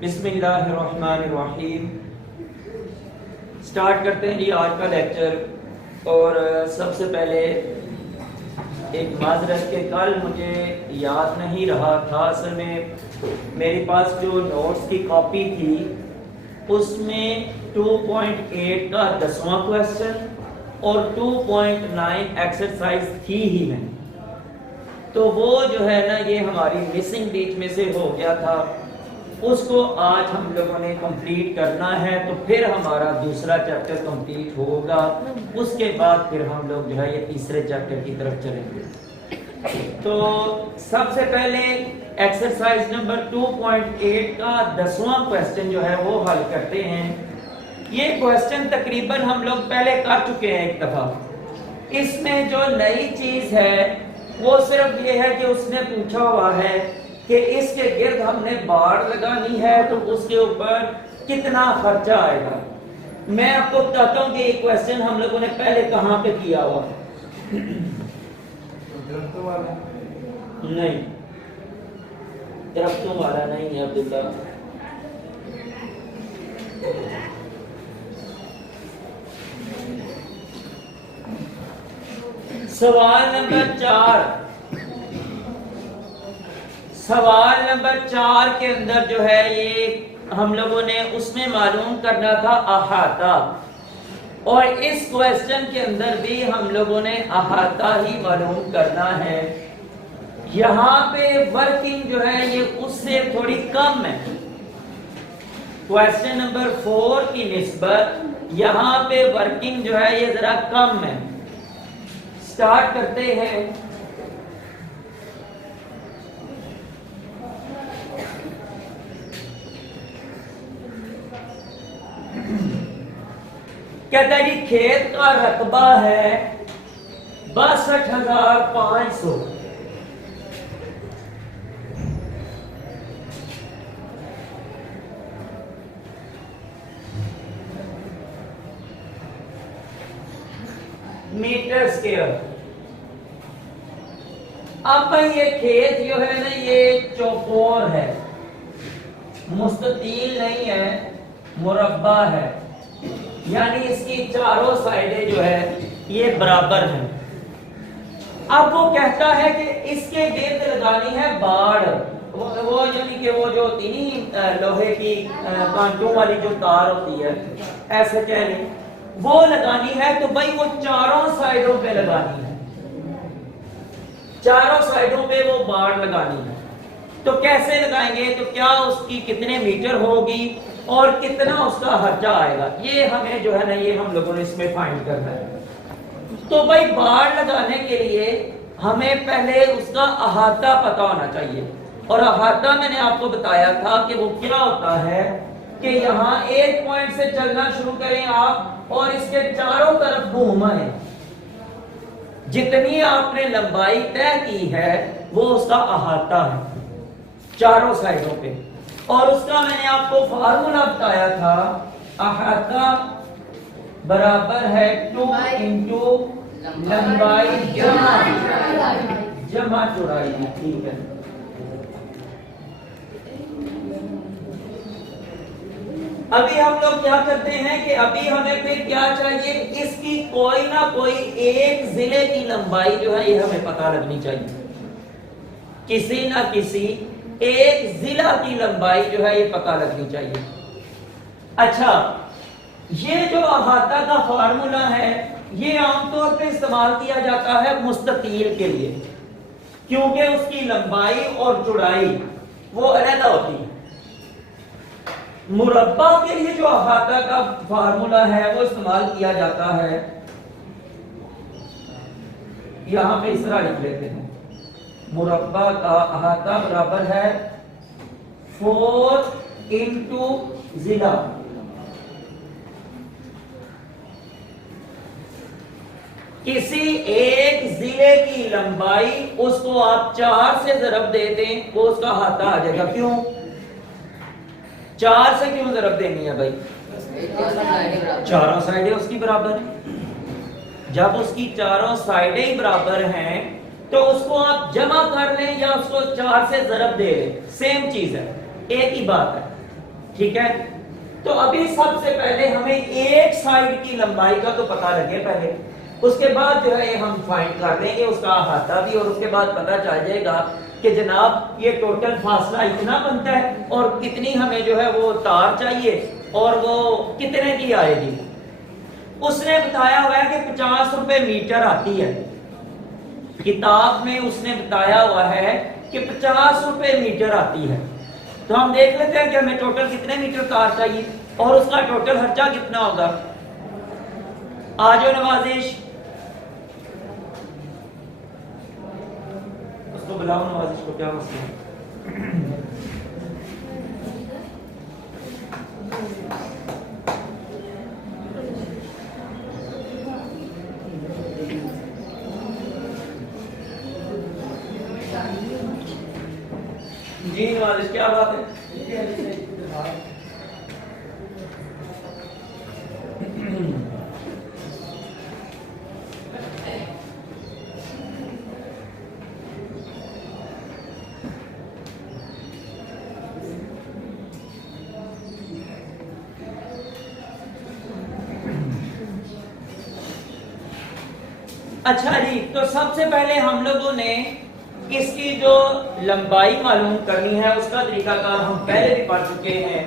बिस्मिल्लाहिर्रहमानिर्रहीम। स्टार्ट करते हैं जी आज का लेक्चर। और सबसे पहले एक माजरत के कल मुझे याद नहीं रहा था, असल में मेरे पास जो नोट्स की कॉपी थी उसमें 2.8 का 10वां क्वेश्चन और 2.9 एक्सरसाइज थी ही नहीं, तो वो जो है ना ये हमारी मिसिंग बीच में से हो गया था। उसको आज हम लोगों ने कंप्लीट करना है, तो फिर हमारा दूसरा चैप्टर कंप्लीट होगा। उसके बाद फिर हम लोग जो है ये तीसरे चैप्टर की तरफ चलेंगे। तो सबसे पहले एक्सरसाइज नंबर 2.8 का 10वां क्वेश्चन जो है वो हल करते हैं। ये क्वेश्चन तकरीबन हम लोग पहले कर चुके हैं एक दफा। इसमें जो नई चीज है वो सिर्फ ये है कि उसने पूछा हुआ है कि इसके गिर्द हमने बाड़ लगानी है तो उसके ऊपर कितना खर्चा आएगा। मैं आपको बताता हूँ कि ये क्वेश्चन हम लोगों ने पहले कहाँ पे किया हुआ है। नहीं, दरख्तों वाला नहीं है अब्दुल्ला। सवाल नंबर 4, सवाल नंबर 4 के अंदर जो है ये हम लोगों ने उसमें मालूम करना था अहाता, और इस क्वेश्चन के अंदर भी हम लोगों ने अहाता ही मालूम करना है। यहाँ पे वर्किंग जो है ये उससे थोड़ी कम है। क्वेश्चन नंबर 4 की निस्बत यहाँ पे वर्किंग जो है ये जरा कम है। स्टार्ट करते हैं। कहता है कि खेत का रकबा है 62,500। Metre square. अब ये खेत जो है ना ये चौकोर है, मुस्ततील नहीं है, मुरब्बा है, यानी इसकी चारों साइडें जो है ये बराबर हैं। अब वो कहता है कि इसके गिर्द लगानी है बाड़। वो यानी कि वो जो होती नहीं लोहे की कांटों वाली जो तार होती है, ऐसे कह लें, वो लगानी है। तो भाई वो चारों साइडों पे लगानी है, चारों साइडों पे वो बाड़ लगानी है। तो कैसे लगाएंगे, तो क्या उसकी कितने मीटर होगी और कितना उसका खर्चा आएगा, ये हमें जो है ना ये हम लोगों ने इसमें फाइंड करना है। तो भाई बाड़ लगाने के लिए हमें पहले उसका अहाता पता होना चाहिए। और अहाता मैंने आपको बताया था कि वो क्या होता है कि यहाँ एक पॉइंट से चलना शुरू करें आप और इसके चारों तरफ घूमें। जितनी आपने लंबाई तय की है वो उसका अहाता है चारों साइडों पे। और उसका मैंने आपको फार्मूला बताया था, अहाता बराबर है 2 इंटू लंबाई जमा चौड़ाई। ठीक है। अभी हम लोग क्या करते हैं कि अभी हमें फिर क्या चाहिए, इसकी कोई ना कोई एक जिले की लंबाई जो है ये हमें पता लगनी चाहिए। किसी ना किसी एक जिला की लंबाई जो है ये पता लगनी चाहिए। अच्छा, ये जो अहाता का फार्मूला है ये आमतौर पे इस्तेमाल किया जाता है मुस्ततील के लिए, क्योंकि उसकी लंबाई और चौड़ाई वो अलग होती है। मुरब्बा के लिए जो अहाता का फार्मूला है वो इस्तेमाल किया जाता है, यहां पे इस तरह लिख लेते हैं। मुरब्बा का अहाता बराबर है 4 इंटू जिला। किसी एक जिले की लंबाई उसको आप 4 से ज़रब दे दें वो उसका अहाता आ जाएगा। क्यों 4 से क्यों ज़रब देनी है भाई, चारों साइडें उसकी बराबर है। जब उसकी चारों साइडें ही बराबर हैं तो उसको आप जमा कर लें या उसको 4 से ज़रब दे लें, सेम चीज है, एक ही बात है। ठीक है, तो अभी सबसे पहले हमें एक साइड की लंबाई का तो पता लगे पहले, उसके बाद जो है हम फाइंड कर देंगे उसका अहाता भी, और उसके बाद पता चल जाएगा कि जनाब ये टोटल फासला इतना बनता है और कितनी हमें जो है वो तार चाहिए और वो कितने की आएगी। उसने बताया हुआ है कि 50 रुपए मीटर आती है, किताब में उसने बताया हुआ है कि 50 रुपए मीटर आती है। तो हम देख लेते हैं कि हमें टोटल कितने मीटर तार चाहिए और उसका टोटल खर्चा कितना होगा। आ जाओ नवाजिश, उसको बुलाओ, नवाजिश को, क्या मसला है? जी नवाजिश, क्या बात है? अच्छा जी, तो सबसे पहले हम लोगों ने इसकी जो लंबाई मालूम करनी है उसका तरीकाकार हम पहले भी पढ़ चुके हैं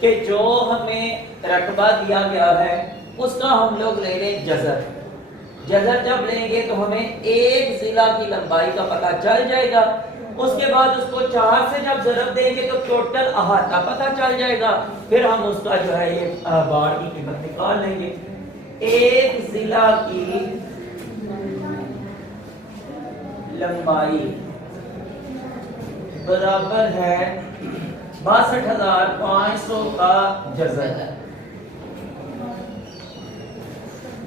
कि जो हमें रकबा दिया गया है उसका हम लोग ले लें जज़र। जज़र जब लेंगे तो हमें एक जिला की लंबाई का पता चल जाएगा। उसके बाद उसको 4 से जब ज़रब देंगे तो टोटल अहाता पता चल जाएगा। फिर हम उसका जो है ये बाड़ की कीमत निकाल लेंगे। एक जिला की लंबाई बराबर है 62,500 का जज़र।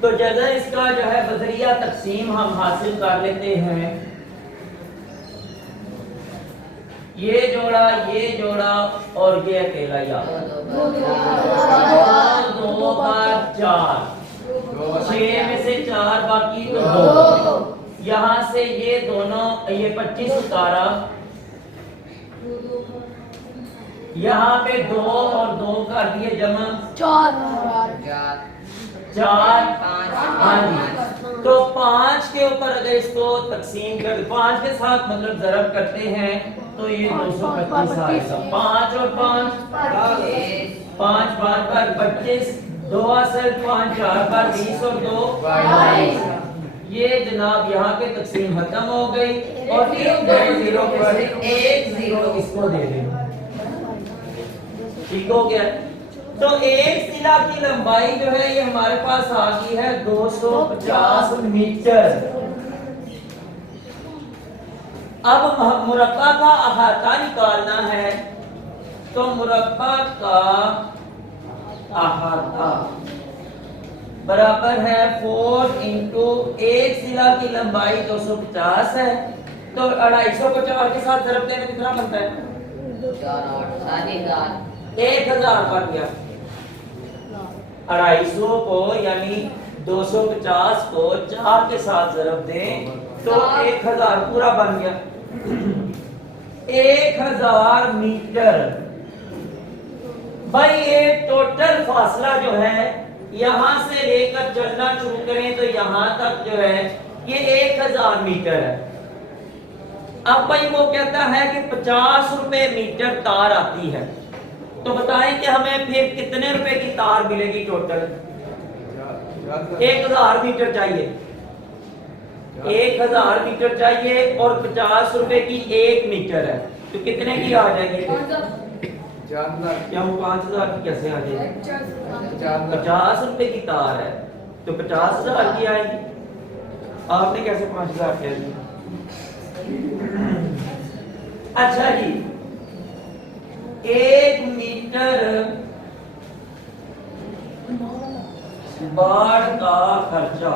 तो जज़र इसका जो है बजरिया तकसीम हम हासिल कर लेते हैं। ये जोड़ा और ये अकेला याद, 2 बार 4, 6 में से 4 बाकी तो 2। यहाँ से ये दोनों, ये 25 उतारा, यहाँ पे 2 और 2 कर दिए जमा 4, 5। हाँ जी, तो 5 के ऊपर अगर इसको तकसीम कर 5 के साथ मतलब ज़रब करते हैं तो ये 225 आएगा। 5 और 5 5 5 पर 25, 2 असल 5 4 पर 20 और 2 22। ये जनाब यहाँ पे तकसीम खत्म हो गई और इन 2 जीरो पर 1 जीरो इसको दे दें। ठीक हो गया। तो एक जिला की लंबाई जो है ये हमारे पास आ गई है 250 मीटर। अब मुरब्बा का अहाता निकालना है, तो मुरब्बा का अहाता बराबर है 4 इंटू एक जिला की लंबाई 250 है, तो 250 को 4 के साथ ज़रब देने में कितना बनता है? 1000 बन गया। 250 को यानी 250 को 4 के साथ ज़रब दें तो 1000 पूरा बन गया। 1000 मीटर। भाई ये टोटल फासला जो है यहां से लेकर चलना शुरू करें तो यहां तक जो है ये 1000 मीटर है। अब भाई वो कहता है कि 50 रुपए मीटर तार आती है, तो बताएं कि हमें फिर कितने रुपए की तार मिलेगी टोटल? 1000 मीटर चाहिए, 1000 मीटर चाहिए और 50 रुपए की 1 मीटर है, तो कितने की आ जाएगी? क्या वो 5000 की कैसे आ जाएगी? 50 रुपए की तार है तो 50,000 की आएगी। आपने कैसे 5000 कह दिया? अच्छा जी, 1 मीटर बाढ़ का खर्चा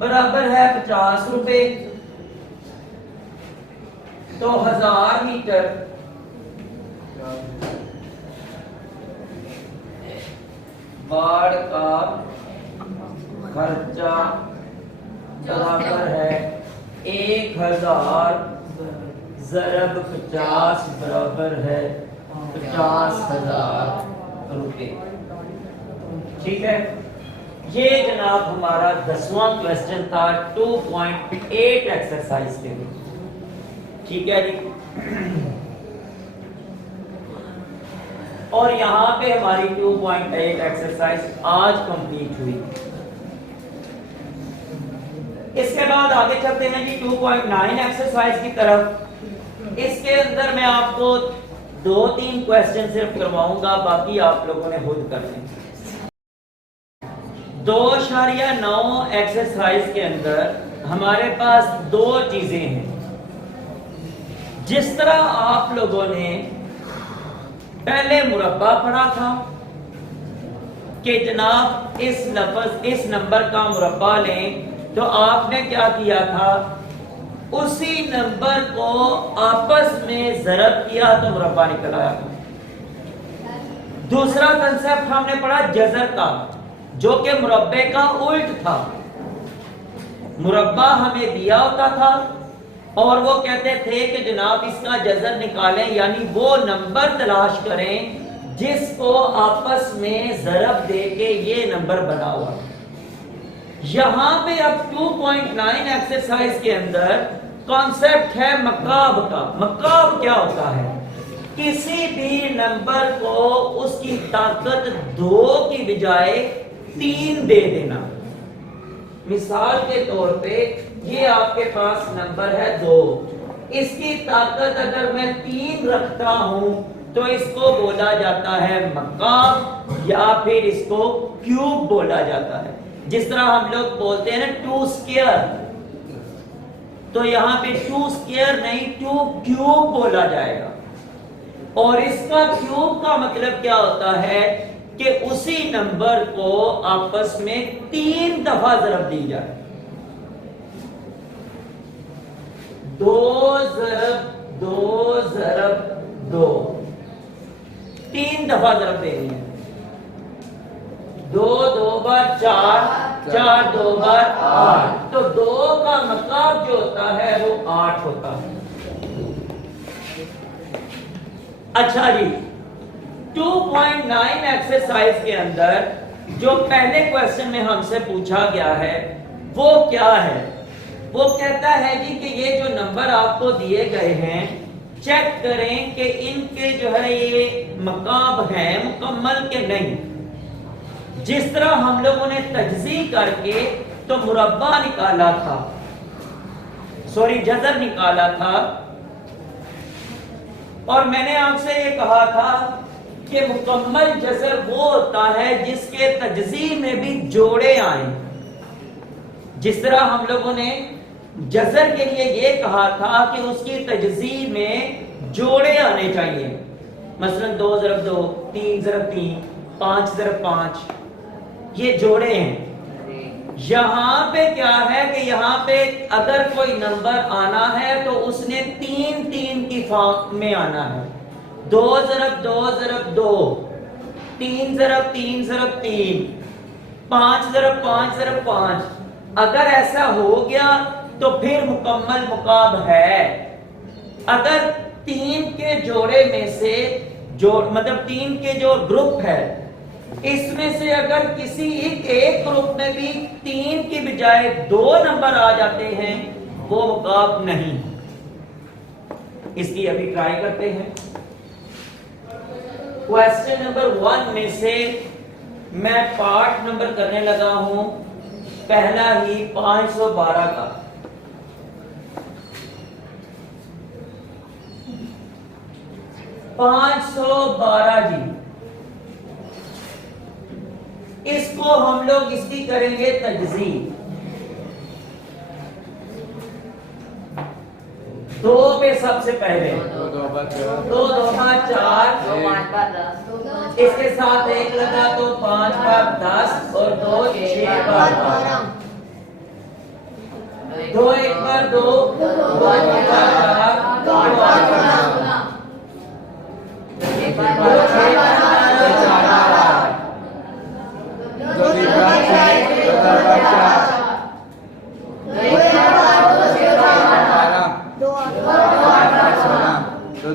बराबर है 50 रुपए, तो 1000 मीटर बाढ़ का खर्चा बराबर है 1000 ज़रब 50 बराबर है 50,000 रुपए। ठीक है, ये जनाब हमारा 10वां क्वेश्चन था 2.8 एक्सरसाइज के लिए। ठीक है जी, और यहां पे हमारी 2.8 एक्सरसाइज आज कंप्लीट हुई। इसके बाद आगे चलते हैं जी 2.9 एक्सरसाइज की तरफ। इसके अंदर मैं आपको 2-3 क्वेश्चन सिर्फ करवाऊंगा, बाकी आप लोगों ने खुद करने। 2.9 एक्सरसाइज के अंदर हमारे पास दो चीजें हैं। जिस तरह आप लोगों ने पहले मुरब्बा पढ़ा था कि जनाब इस नंबर का मुरब्बा लें, तो आपने क्या किया था, उसी नंबर को आपस में ज़रब किया तो मुरब्बा निकल आया था। दूसरा कंसेप्ट हमने पढ़ा जज़र का, जो कि मुरब्बे का उल्ट था। मुरब्बा हमें दिया होता था और वो कहते थे कि जनाब इसका जज़र निकालें, यानी वो नंबर तलाश करें जिसको आपस में ज़रब देके ये नंबर बना हुआ। यहां पे अब 2.9 एक्सरसाइज के अंदर कॉन्सेप्ट है मकाब का। मकाब क्या होता है? किसी भी नंबर को उसकी ताकत 2 की बजाय 3 दे देना। मिसाल के तौर पे ये आपके पास नंबर है 2, इसकी ताकत अगर मैं 3 रखता हूं तो इसको बोला जाता है मकाब, या फिर इसको क्यूब बोला जाता है। जिस तरह हम लोग बोलते हैं ना 2 स्क्वायर, तो यहां पे 2 स्क्वायर नहीं 2 क्यूब बोला जाएगा। और इसका क्यूब का मतलब क्या होता है कि उसी नंबर को आपस में 3 दफा ज़रब दी जाए। 2 ज़रब 2 ज़रब 2, 3 दफा ज़रब देनी है। 2 2 बार 4, 4 2 बार 8, तो 2 का मकाब जो होता है वो 8 होता है। अच्छा जी, 2.9 एक्सरसाइज के अंदर जो पहले क्वेश्चन में हमसे पूछा गया है वो क्या है? वो कहता है जी कि ये जो नंबर आपको दिए गए हैं, चेक करें कि इनके जो है ये मकाब हैं मुकम्मल के नहीं। जिस तरह हम लोगों ने तजज़ी करके तो मुरब्बा निकाला था, सॉरी जज़र निकाला था, और मैंने आपसे ये कहा था कि मुकम्मल जज़र वो होता है जिसके तजज़ी में भी जोड़े आए। जिस तरह हम लोगों ने जज़र के लिए ये कहा था कि उसकी तजज़ी में जोड़े आने चाहिए, मसलन 2 ज़रब 2, 3 ज़रब 3, 5 ज़रब 5, ये जोड़े हैं। यहां पे क्या है कि यहां पे अगर कोई नंबर आना है तो उसने 3 3 की फॉर्म में आना है। 2 ज़रब 2 ज़रब 2, 3 ज़रब 3 ज़रब 3, 5 ज़रब 5 ज़रब 5। अगर ऐसा हो गया तो फिर मुकम्मल मुकाब है। अगर 3 के जोड़े में से मतलब 3 के जो ग्रुप है, इसमें से अगर किसी एक ग्रुप में भी 3 की बजाय 2 नंबर आ जाते हैं, वो मुकाब नहीं। इसकी अभी ट्राई करते हैं। क्वेश्चन नंबर 1 में से मैं पार्ट नंबर करने लगा हूं, पहला ही 512 का। जी, इसको हम लोग इसकी करेंगे तजज़ी। 2 पे सबसे पहले 2 2 बार 4, इसके साथ 1 लगा तो 5 बार 10 और 2 6 बार 12, 2 1 बार 2, 2 2 बार 4, 2 8 बार 6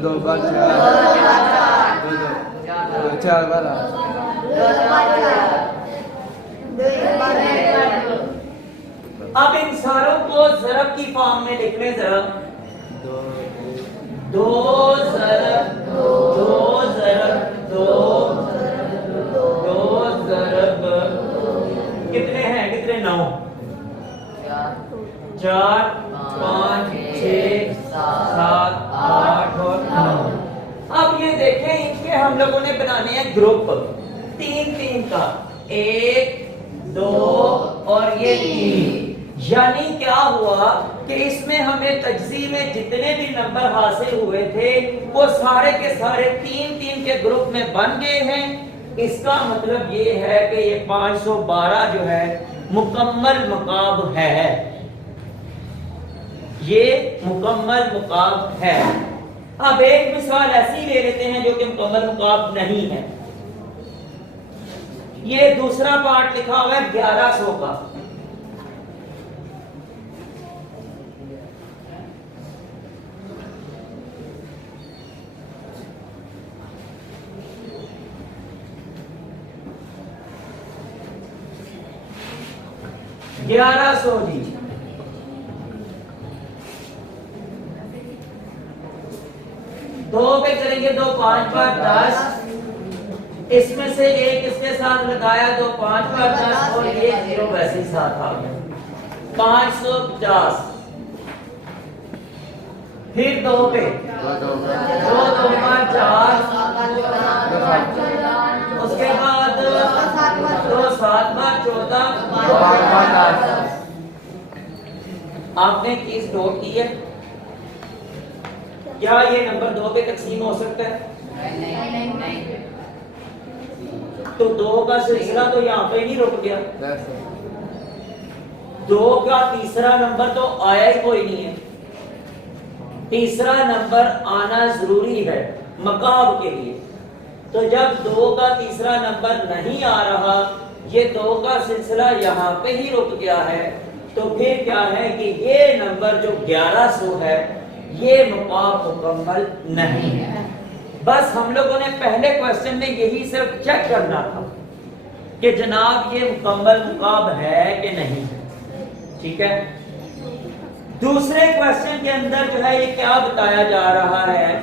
दो बार चार बार अब इन सारों को ज़रब की फॉर्म में लिख लें जरा। दो ज़रब दो ज़रब दो ज़रब कितने हैं? कितने? 9, 4, 5, 6, 7, 8 और 9। अब ये देखें, इनके हम लोगों ने बनाने हैं ग्रुप 3-3 का, 1, 2 और ये 3। यानी क्या हुआ कि इसमें हमें तज्ज़ी में जितने भी नंबर हासिल हुए थे वो सारे के सारे 3-3 के ग्रुप में बन गए हैं। इसका मतलब ये है कि ये 512 जो है मुकम्मल मुकाब है, ये मुकम्मल मुकाब है। अब एक मिसाल ऐसी ले लेते हैं जो कि मुकम्मल मुकाब नहीं है। ये दूसरा पार्ट लिखा हुआ है 1100 का। जी 2 पे करेंगे, 2 5 बार 10, इसमें से एक इसके साथ लगाया, 2 5 बार 10 और ये 0 वैसे ही साथ आ गया, 550। फिर 2 पे 2 2 बार 4, उसके बाद 2 7 बार 14। आपने चीज नोट की है? क्या ये नंबर 2 पे तकसीम हो सकता है? नहीं। तो 2 का सिलसिला तो यहाँ पे नहीं रुक गया। 2 का तीसरा नंबर तो आया ही कोई नहीं है। तीसरा नंबर आना जरूरी है मकाब के लिए। तो जब 2 का तीसरा नंबर नहीं आ रहा, ये 2 का सिलसिला यहाँ पे ही रुक गया है, तो फिर क्या है कि ये नंबर जो 1100 है ये मुकाब मुकम्मल नहीं है। बस हम लोगों ने पहले क्वेश्चन में यही सिर्फ चेक करना था कि जनाब ये मुकम्मल मुकाब है कि नहीं है। ठीक है। दूसरे क्वेश्चन के अंदर जो है ये क्या बताया जा रहा है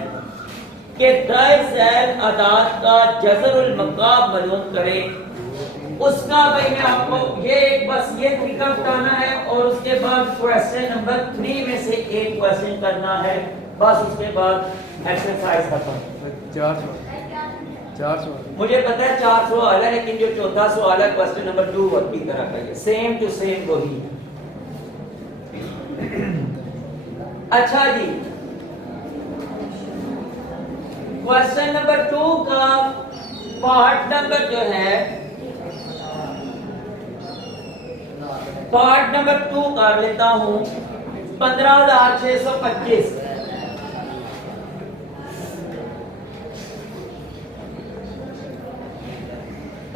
कि दाइज़ैल अदाद का जज़रुल मकाब मालूम करें। उसका भाई मैं आपको ये बस ये तरीका बताना है और उसके बाद क्वेश्चन नंबर 3 में से एक क्वेश्चन करना है, बस उसके बाद एक्सरसाइज खत्म। 400 मुझे पता है 4 सवाल है, लेकिन जो चौथा सवाल है क्वेश्चन नंबर 2 की तरह का, ये सेम टू सेम वही। अच्छा जी, क्वेश्चन नंबर 2 का पार्ट नंबर जो है, पार्ट नंबर 2 कर लेता हूं, 15,625।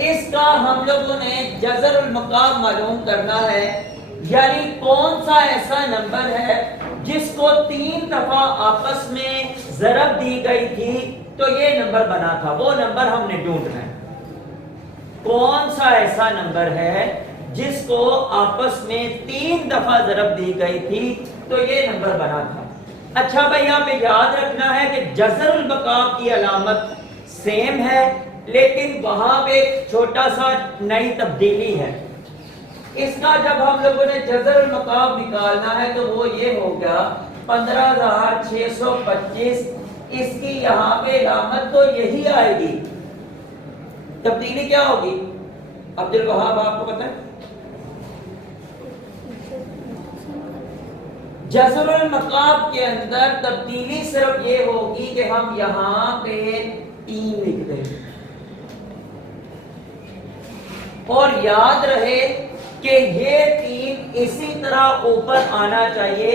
इसका हम लोगों ने जज़रुल मकाब मालूम करना है, यानी कौन सा ऐसा नंबर है जिसको 3 दफा आपस में ज़रब दी गई थी तो ये नंबर बना था। वो नंबर हमने ढूंढना है। कौन सा ऐसा नंबर है जिसको आपस में 3 दफा ज़रब दी गई थी तो ये नंबर बना था। अच्छा भाई, यहाँ पे याद रखना है कि जज़रुल मकाब की अलामत सेम है, लेकिन वहां पे छोटा सा नई तब्दीली है। इसका जब हम लोगों ने जज़रुल मकाब निकालना है तो वो ये हो गया 15,625। इसकी यहाँ पे अलामत तो यही आएगी, तब्दीली क्या होगी अब्दुल वहाब आपको पता है? जज़रुल मकाब के अंदर तब्दीली सिर्फ ये होगी कि हम यहाँ पे 3 लिख दें। और याद रहे कि ये 3 इसी तरह ऊपर आना चाहिए।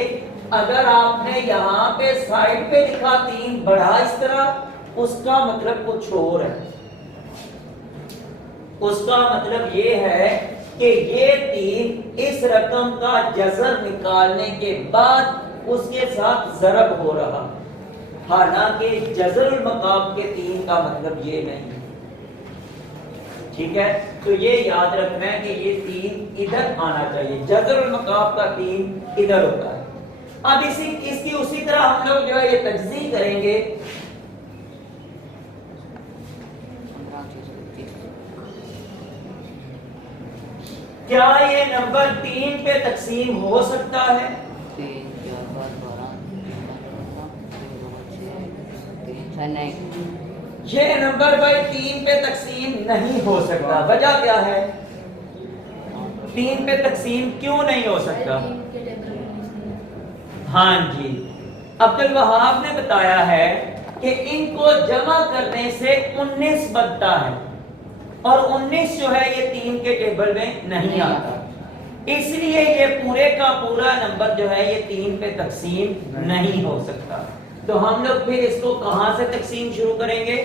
अगर आपने यहाँ पे साइड पे लिखा 3 बढ़ा इस तरह, उसका मतलब कुछ और है। उसका मतलब ये है कि ये 3 इस रकम का जज़र निकालने के बाद उसके साथ ज़रब हो रहा। हालांकि जज़रुल मकाब के 3 का मतलब ये नहीं। ठीक है, तो ये याद रखना है कि ये 3 इधर आना चाहिए, जज़रुल मकाब का 3 इधर होता है। अब इसकी उसी तरह हम लोग जो है ये तजज़ी करेंगे। क्या ये नंबर 3 पे तकसीम हो सकता है? 3 4 5 12 नहीं, ये नंबर भाई 3 पे तकसीम नहीं हो सकता। वजह क्या है? 3 पे तकसीम क्यों नहीं हो सकता? हाँ जी, अब्दुल वहाब ने बताया है कि इनको जमा करने से 19 बनता है और 19 जो है ये 3 के टेबल में नहीं आता, इसलिए ये पूरे का पूरा नंबर जो है ये 3 पे तकसीम नहीं हो सकता। तो हम लोग फिर इसको कहां से तकसीम शुरू करेंगे?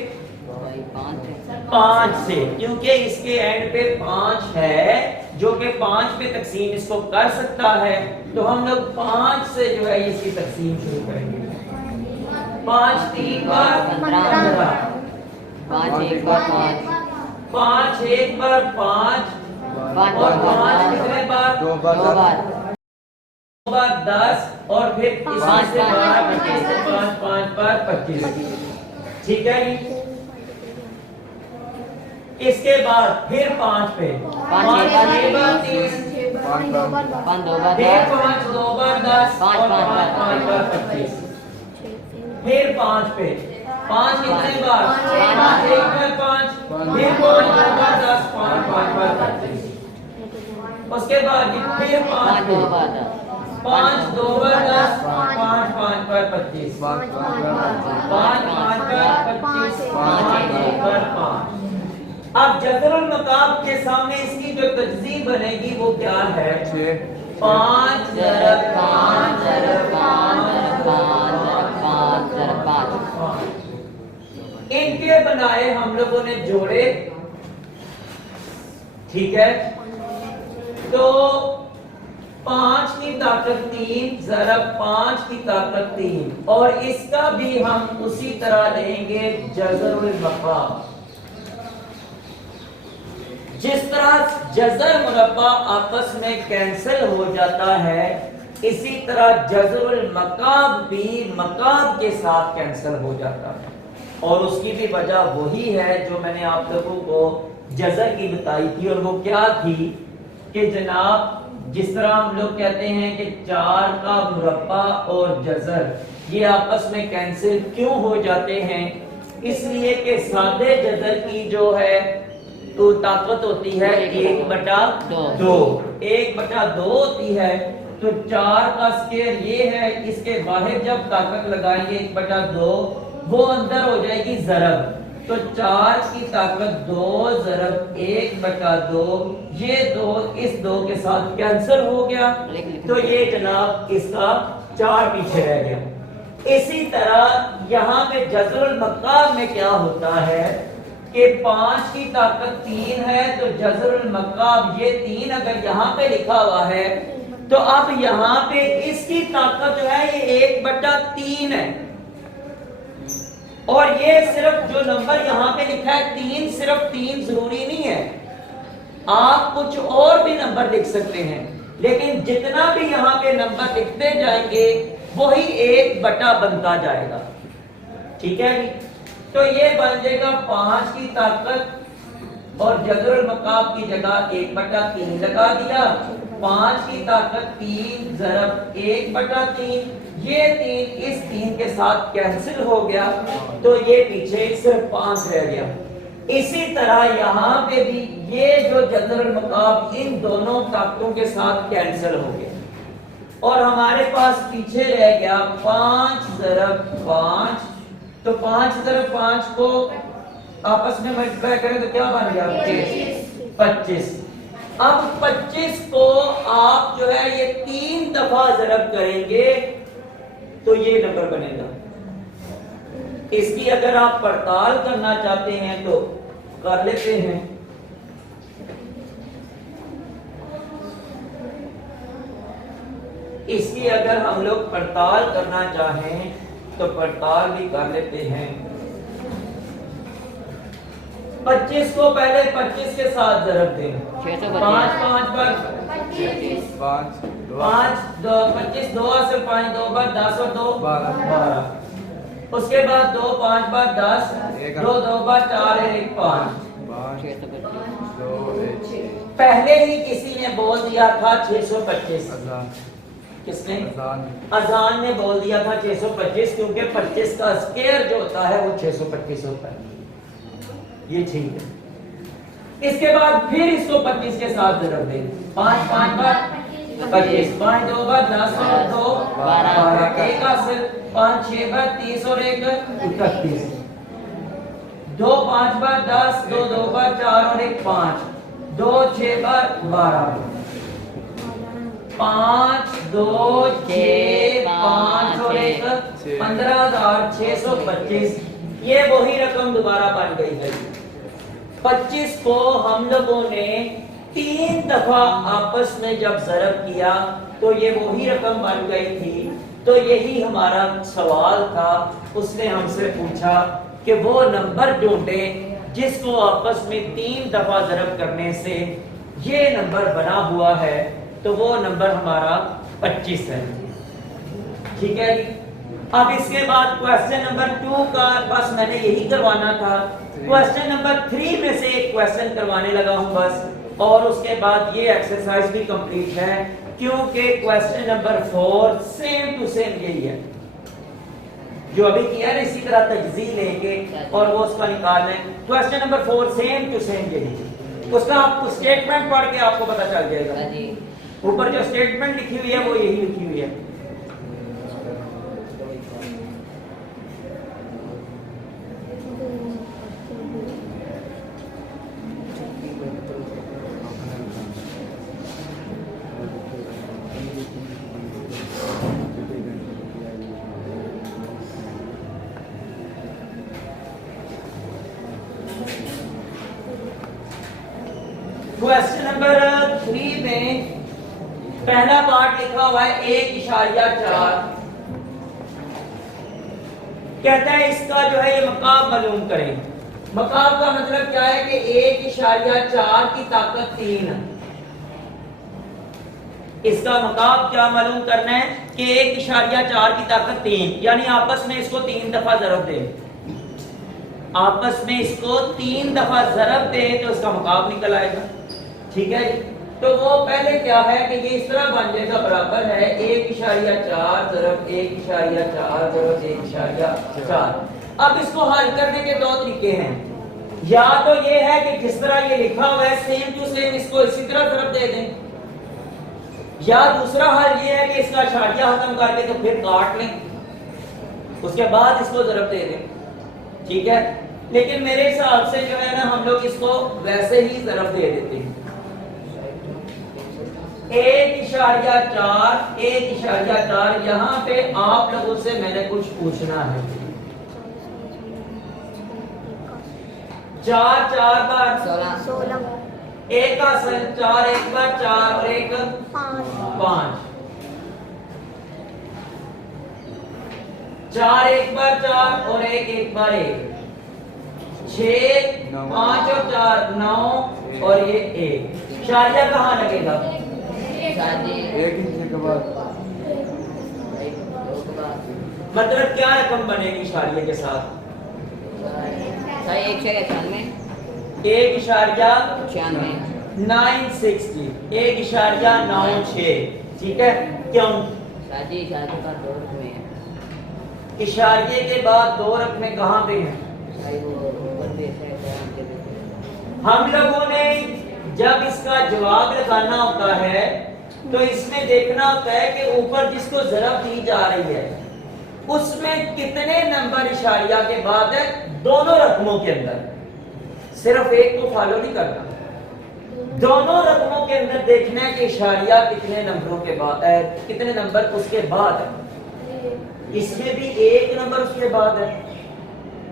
5 से, क्योंकि इसके एंड पे 5 है जो कि 5 पे तकसीम इसको कर सकता है। तो हम लोग 5 से जो है इसकी तकसीम शुरू करेंगे। 5 3 बार 15, 5 1 बार 5, 5 1 बार 5 और 5 कितने बार? 2 बार 10 और फिर इसमें से 12 25 से 5 5 बार 25। ठीक है जी, इसके बाद फिर 5 पे 5 6 बार 3 5 2 बार फिर 5 2 बार 10 और 5 5 बार 25। फिर 5 पे 5 कितने बार? 5 1 बार 5 फिर 5 2 बार 10 5 5 बार 25। उसके बाद फिर 5 2 पे बार 5 2 बार 10 5 5 बार 25 5 5 बार 25 5 1 बार 5। अब जज़रुल मकाब के सामने इसकी जो तजज़ीब बनेगी वो क्या है? 5 ज़रब 5 ज़रब 5 ज़रब 5। इनके बनाए हम लोगों ने जोड़े। ठीक है, तो 5 की ताकत 3 ज़रब 5 की ताकत 3 और इसका भी हम उसी तरह लेंगे जज़रुल मकाब। जिस तरह जज़र मुरब्बा आपस में कैंसिल हो जाता है, इसी तरह जज़रुल मकाब भी मकाब के साथ कैंसिल हो जाता है। और उसकी भी वजह वही है जो मैंने आप लोगों को जज़र की बताई थी, और वो क्या थी कि जनाब जिस तरह हम लोग कहते हैं कि 4 का मुरब्बा और जज़र ये आपस में कैंसिल क्यों हो जाते हैं? इसलिए कि सादे जज़र की जो है तो ताकत होती है 1/2, 1/2 होती है। तो 4 का स्क्वायर ये है, इसके बाहर जब ताकत लगाएंगे 1/2 वो अंदर हो जाएगी ज़रब। तो 4 की ताकत 2 ज़रब 1/2, ये 2 इस 2 के साथ कैंसिल हो गया, तो ये जनाब इसका 4 पीछे रह गया। इसी तरह यहाँ पे जज़रुल मकाब में क्या होता है कि 5 की ताकत 3 है, तो जज़रुल मकाब ये 3 अगर यहाँ पे लिखा हुआ है तो अब यहाँ पे इसकी ताकत जो है ये 1/3 है। और ये सिर्फ जो नंबर यहाँ पे लिखा है 3, सिर्फ 3 जरूरी नहीं है, आप कुछ और भी नंबर लिख सकते हैं, लेकिन जितना भी यहाँ पे नंबर लिखते जाएंगे वही 1/, बनता जाएगा। ठीक है जी, तो ये बन जाएगा 5 की ताकत और जज़रुल मकाब की जगह 1/3 लगा दिया। 5 की ताकत 3 ज़रब 1/3, ये 3 इस 3 के साथ कैंसिल हो गया, तो ये पीछे सिर्फ 5 रह गया। इसी तरह यहाँ पे भी ये जो जज़रुल मकाब इन दोनों ताकतों के साथ कैंसिल हो गया और हमारे पास पीछे रह गया 5 ज़रब 5। तो 5 ज़रब 5 को आपस में मल्टीप्लाई करें तो क्या बन गया? 25। अब 25 को आप जो है ये 3 दफा ज़रब करेंगे तो ये नंबर बनेगा। इसकी अगर आप पड़ताल करना चाहते हैं तो कर लेते हैं। इसकी अगर हम लोग पड़ताल करना चाहें तो पड़ताल भी कर लेते हैं। 25 को पहले 25 के साथ ज़रब दें। 5 5 पर 25 5 2 25 2 से 5 2 बार 10 और 2 12। उसके बाद 2 5 बार 10 2 2 बार 4 1 5 पहले ही किसी ने बोल दिया था 625। किसने? अजान ने बोल दिया था 625, क्योंकि 25 का स्क्वायर जो होता है वो 625 होता है। ये ठीक है। इसके बाद फिर इसको 25 के साथ ज़रब दें। 5 5 बार 25 5 2 बार 10 और 2 12 1 का सिर्फ 5 6 बार 30 और 1 31 2 5 बार 10 2 2 बार 4 और 1 5 2 6 बार 12 5 2 6 5 और 1 15,625। ये वही रकम दोबारा बन गई है। 25 को हम लोगों ने 3 दफा आपस में जब ज़रब किया तो ये वही रकम बन गई थी। तो यही हमारा सवाल था। उसने हमसे पूछा कि वो नंबर ढूंढे जिसको आपस में 3 दफा ज़रब करने से ये नंबर बना हुआ है। तो वो नंबर हमारा 25 है। ठीक है जी। अब इसके बाद क्वेश्चन नंबर 2 का बस मैंने यही करवाना था। क्वेश्चन नंबर 3 में से एक क्वेश्चन करवाने लगा हूं बस, और उसके बाद ये एक्सरसाइज भी कंप्लीट है, क्योंकि question number 4 same to same यही है जो अभी किया है। इसी तरह तजज़ी लेके और वो उसका निकालना है। Question number 4 same to same यही है। उसका आपको स्टेटमेंट पढ़ के आपको पता चल जाएगा। ऊपर जो स्टेटमेंट लिखी हुई है वो यही लिखी हुई है। क्वेश्चन नंबर 3 में पहला पार्ट लिखा हुआ है 1.4। कहता है इसका जो है ये मकाब मालूम करें। मकाब का मतलब क्या है कि 1.4 की ताकत 3। इसका मकाब क्या मालूम करना है कि 1.4 की ताकत 3, यानी आपस में इसको 3 दफा ज़रब दें। आपस में इसको 3 दफा ज़रब दे तो इसका मकाब निकल आएगा। ठीक है जी। तो वो पहले क्या है कि ये इस तरह बन जाएगा, बराबर है 1.4 ज़रब 1.4 ज़रब 1.4। अब इसको हल करने के 2 तरीके हैं। या तो ये है कि जिस तरह ये लिखा हुआ है सेम टू सेम इसको इसी तरह ज़रब दे दें, या दूसरा हल ये है कि इसका इशारिया खत्म करके तो फिर काट लें, उसके बाद इसको ज़रब दे दें। ठीक है। लेकिन मेरे हिसाब से जो है ना हम लोग इसको वैसे ही ज़रब दे देते हैं। 1.4 यहाँ पे आप लोगों से मैंने कुछ पूछना है। 4 4 बार 16 1 का 4 1 बार 4 और 1 5 4 1 बार 4 और 1 1 बार 1 6 5 और 4 9 और ये 1। इशारिया कहाँ लगेगा? मतलब क्या रकम बनेगी इशारिये के साथ? 1.960 1.96। ठीक है। क्यों? इशारिये के बाद 2 रकमें कहाँ पे हैं? हम लोगों ने जब इसका जवाब लगाना होता है तो इसमें देखना होता है कि ऊपर जिसको ज़रब दी जा रही है उसमें कितने नंबर इशारिया के बाद है दोनों रकमों के अंदर। सिर्फ एक को फॉलो नहीं करना, दोनों रकमों के अंदर देखना है कि इशारिया कितने नंबरों के बाद है, कितने नंबर उसके बाद है। इसमें भी 1 नंबर उसके बाद है,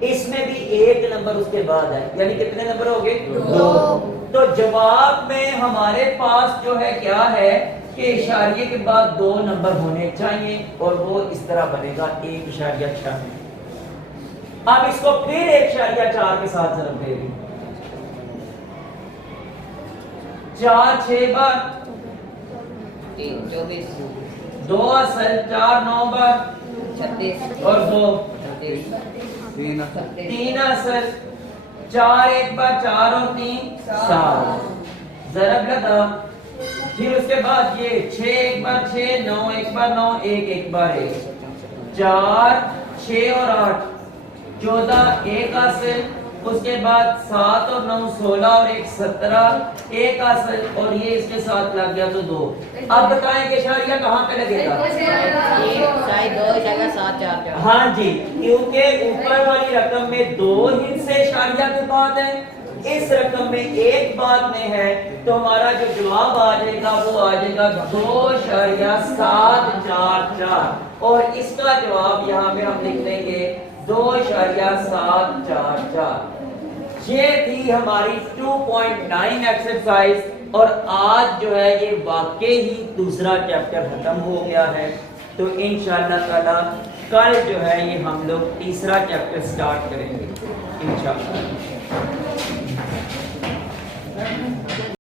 इसमें भी 1 नंबर उसके बाद है, यानी कितने नंबर हो गए? 2। तो जवाब में हमारे पास जो है क्या है कि इशारिये के बाद 2 नंबर होने चाहिए और वो इस तरह बनेगा 1.6। अब इसको फिर 1.4 के साथ जरब दे दी। 4 6 बार 24 2 असल 4 9 बार 36 और 2 36 3 असल 4 एक बार 4 और 3 7 जरब लगा। फिर उसके बाद ये 6 एक बार 6 9 एक बार 9 1 एक बार 1 4 6 और 8 14 एक हासिल। उसके बाद 7 और 9 16 और 1 17 एक हासिल और ये इसके साथ लग गया तो 2। अब बताएं कि इशारिया कहाँ पे लगेगा? शायद 2 जगह 7 4 4। हाँ जी, क्योंकि ऊपर वाली रकम में 2 हिस्से इशारिया के बाद है, इस रकम में एक बाद में है, तो हमारा जो जवाब आ जाएगा वो आ जाएगा 2.744 और इसका जवाब यहाँ पे हम लिख देंगे 2.744। ये थी हमारी 2.9 एक्सरसाइज और आज जो है ये वाकई ही दूसरा चैप्टर खत्म हो गया है। तो इंशाअल्लाह ताला कल जो है ये हम लोग तीसरा चैप्टर स्टार्ट करेंगे इंशाअल्लाह।